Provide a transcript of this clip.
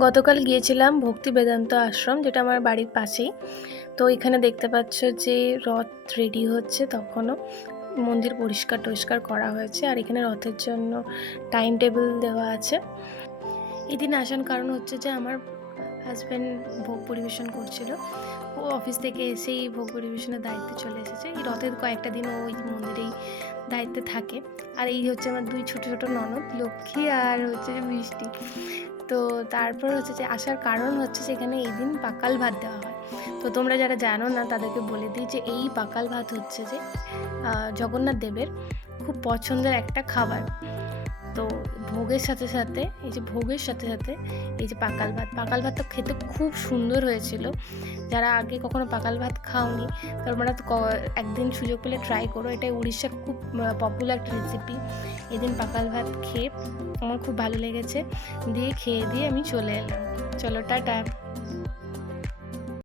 গতকাল গিয়েছিলাম ভক্তি বেদান্ত আশ্রম, যেটা আমার বাড়ির পাশেই। তো এখানে দেখতে পাচ্ছ যে রথ রেডি হচ্ছে, তখনও মন্দির পরিষ্কার টরিষ্কার করা হয়েছে। আর এখানে রথের জন্য টাইম টেবিল দেওয়া আছে। এদিন আসার কারণ হচ্ছে যে আমার হাজব্যান্ড ভোগ পরিবেশন করছিল। ও অফিস থেকে এসেই ভোগ পরিবেশনের দায়িত্বে চলে এসেছে। এই রথের কয়েকটা দিন ও ওই মন্দিরেই দায়িত্বে থাকে। আর এই হচ্ছে আমার দুই ছোটো ছোটো ননদ, লক্ষ্মী আর হচ্ছে যে বৃষ্টি। তো তারপর হচ্ছে যে আসার কারণ হচ্ছে যে এখানে এই দিন পাকাল ভাত দেওয়া হয়। তো তোমরা যারা জানো না তাদেরকে বলে দিই যে এই পাকাল ভাত হচ্ছে যে জগন্নাথ দেবের খুব পছন্দের একটা খাবার। তো ভোগের সাথে সাথে এই যে পাকাল ভাতটা খেতে খুব সুন্দর হয়েছিল। যারা আগে কখনো পাকাল ভাত খাওনি তোমরা তো একদিন সুযোগ পেলে ট্রাই করো। এটা উড়িষ্যার খুব পপুলার একটা রেসিপি। এদিন পাকাল ভাত খেয়ে আমার খুব ভালো লেগেছে, দিয়ে খেয়ে দিয়ে আমি চলে এলাম। চলো টাটা।